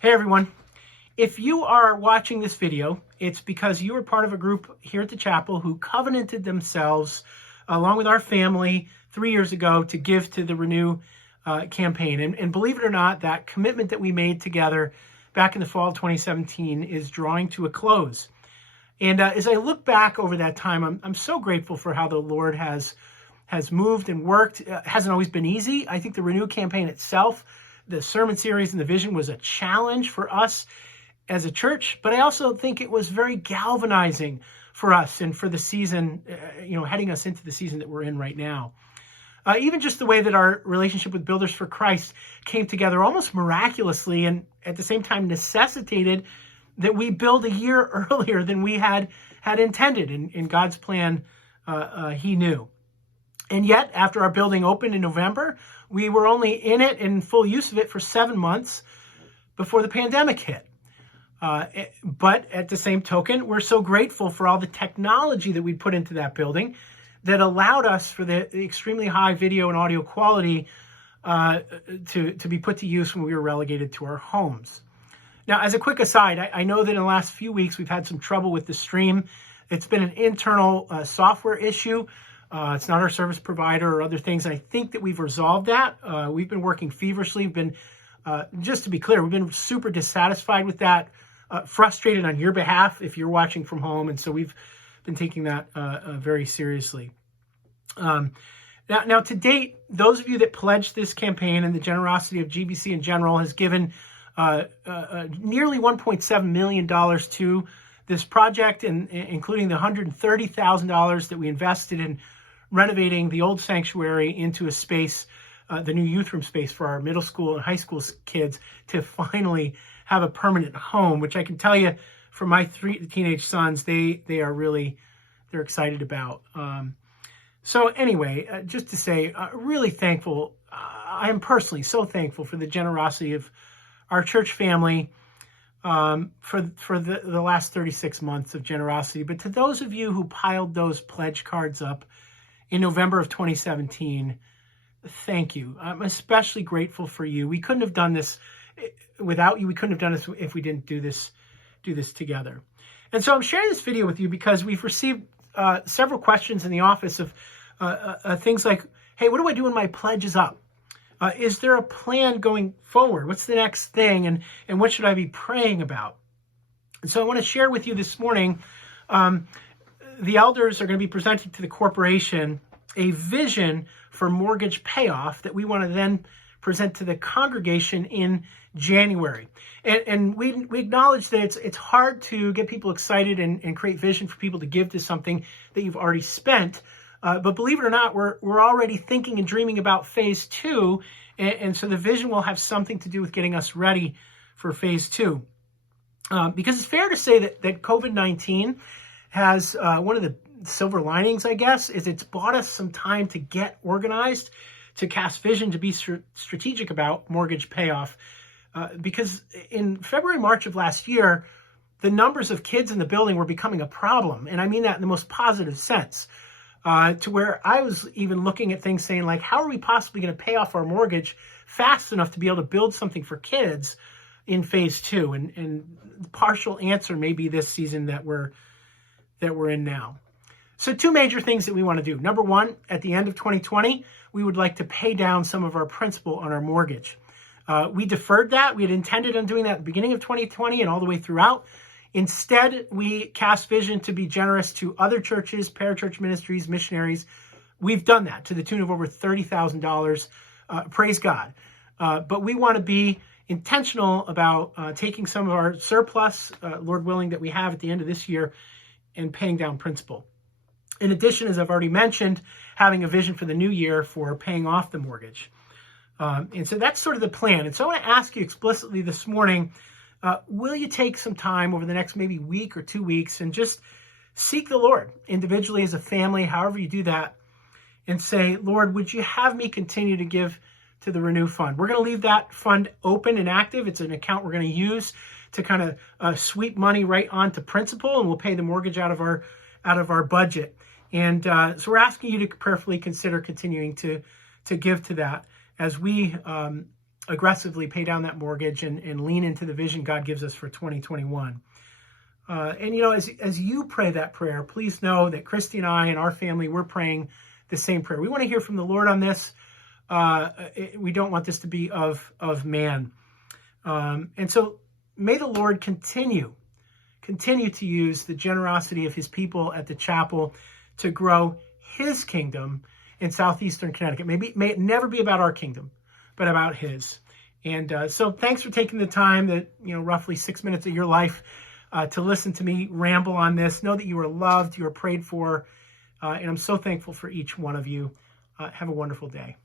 Hey everyone. If you are watching this video, it's because you were part of a group here at the chapel who covenanted themselves along with our family 3 years ago to give to the Renew campaign. And believe it or not, that commitment that we made together back in the fall of 2017 is drawing to a close. And as I look back over that time, I'm so grateful for how the Lord has moved and worked. It hasn't always been easy. I think the Renew campaign itself, the sermon series and the vision, was a challenge for us as a church, but I also think it was very galvanizing for us and for the season, heading us into the season that we're in right now. Even just the way that our relationship with Builders for Christ came together almost miraculously, and at the same time necessitated that we build a year earlier than we had intended. In God's plan, He knew. And yet, after our building opened in November, we were only in it in full use of it for 7 months before the pandemic hit. But at the same token, we're so grateful for all the technology that we put into that building that allowed us for the extremely high video and audio quality to be put to use when we were relegated to our homes. Now, as a quick aside, I know that in the last few weeks we've had some trouble with the stream. It's been an internal software issue. It's not our service provider or other things. And I think that we've resolved that. We've been working feverishly. Just to be clear, we've been super dissatisfied with that, frustrated on your behalf if you're watching from home. And so we've been taking that very seriously. Now, to date, those of you that pledged this campaign and the generosity of GBC in general has given nearly $1.7 million to this project, and including the $130,000 that we invested in renovating the old sanctuary into a space, the new youth room space for our middle school and high school kids to finally have a permanent home, which I can tell you from my 3 teenage sons, they're excited about. So anyway, just to say, really thankful. I am personally so thankful for the generosity of our church family for the last 36 months of generosity. But to those of you who piled those pledge cards up in November of 2017, thank you. I'm especially grateful for you. We couldn't have done this without you. We couldn't have done this if we didn't do this together. And so I'm sharing this video with you because we've received several questions in the office of things like, hey, what do I do when my pledge is up? Is there a plan going forward? What's the next thing? And what should I be praying about? And so I want to share with you this morning, the elders are going to be presenting to the corporation a vision for mortgage payoff that we want to then present to the congregation in January. And we acknowledge that it's hard to get people excited and create vision for people to give to something that you've already spent. But believe it or not, we're already thinking and dreaming about phase 2. And so the vision will have something to do with getting us ready for phase 2. Because it's fair to say that COVID-19 has one of the silver linings, I guess, is it's bought us some time to get organized, to cast vision, to be strategic about mortgage payoff. Because in February, March of last year, the numbers of kids in the building were becoming a problem. And I mean that in the most positive sense. To where I was even looking at things saying, like, how are we possibly going to pay off our mortgage fast enough to be able to build something for kids in phase 2? And the partial answer may be this season that we're in now. So 2 major things that we want to do. Number 1, at the end of 2020, we would like to pay down some of our principal on our mortgage. We deferred that. We had intended on doing that at the beginning of 2020 and all the way throughout. Instead, we cast vision to be generous to other churches, parachurch ministries, missionaries. We've done that to the tune of over $30,000. Praise God. But we want to be intentional about taking some of our surplus, Lord willing, that we have at the end of this year and paying down principal. In addition, as I've already mentioned, having a vision for the new year for paying off the mortgage. And so that's sort of the plan. And so I want to ask you explicitly this morning, will you take some time over the next maybe week or 2 weeks and just seek the Lord individually as a family, however you do that, and say, Lord, would you have me continue to give to the Renew Fund? We're going to leave that fund open and active. It's an account we're going to use to kind of sweep money right onto principal, and we'll pay the mortgage out of our budget. And so we're asking you to prayerfully consider continuing to give to that as we aggressively pay down that mortgage and lean into the vision God gives us for 2021. And, you know, as you pray that prayer, please know that Christy and I and our family, we're praying the same prayer. We want to hear from the Lord on this. We don't want this to be of man. And so may the Lord continue to use the generosity of his people at the chapel to grow his kingdom in southeastern Connecticut. May it never be about our kingdom, but about his. And so thanks for taking the time, that, you know, roughly 6 minutes of your life to listen to me ramble on this. Know that you are loved, you are prayed for, and I'm so thankful for each one of you. Have a wonderful day.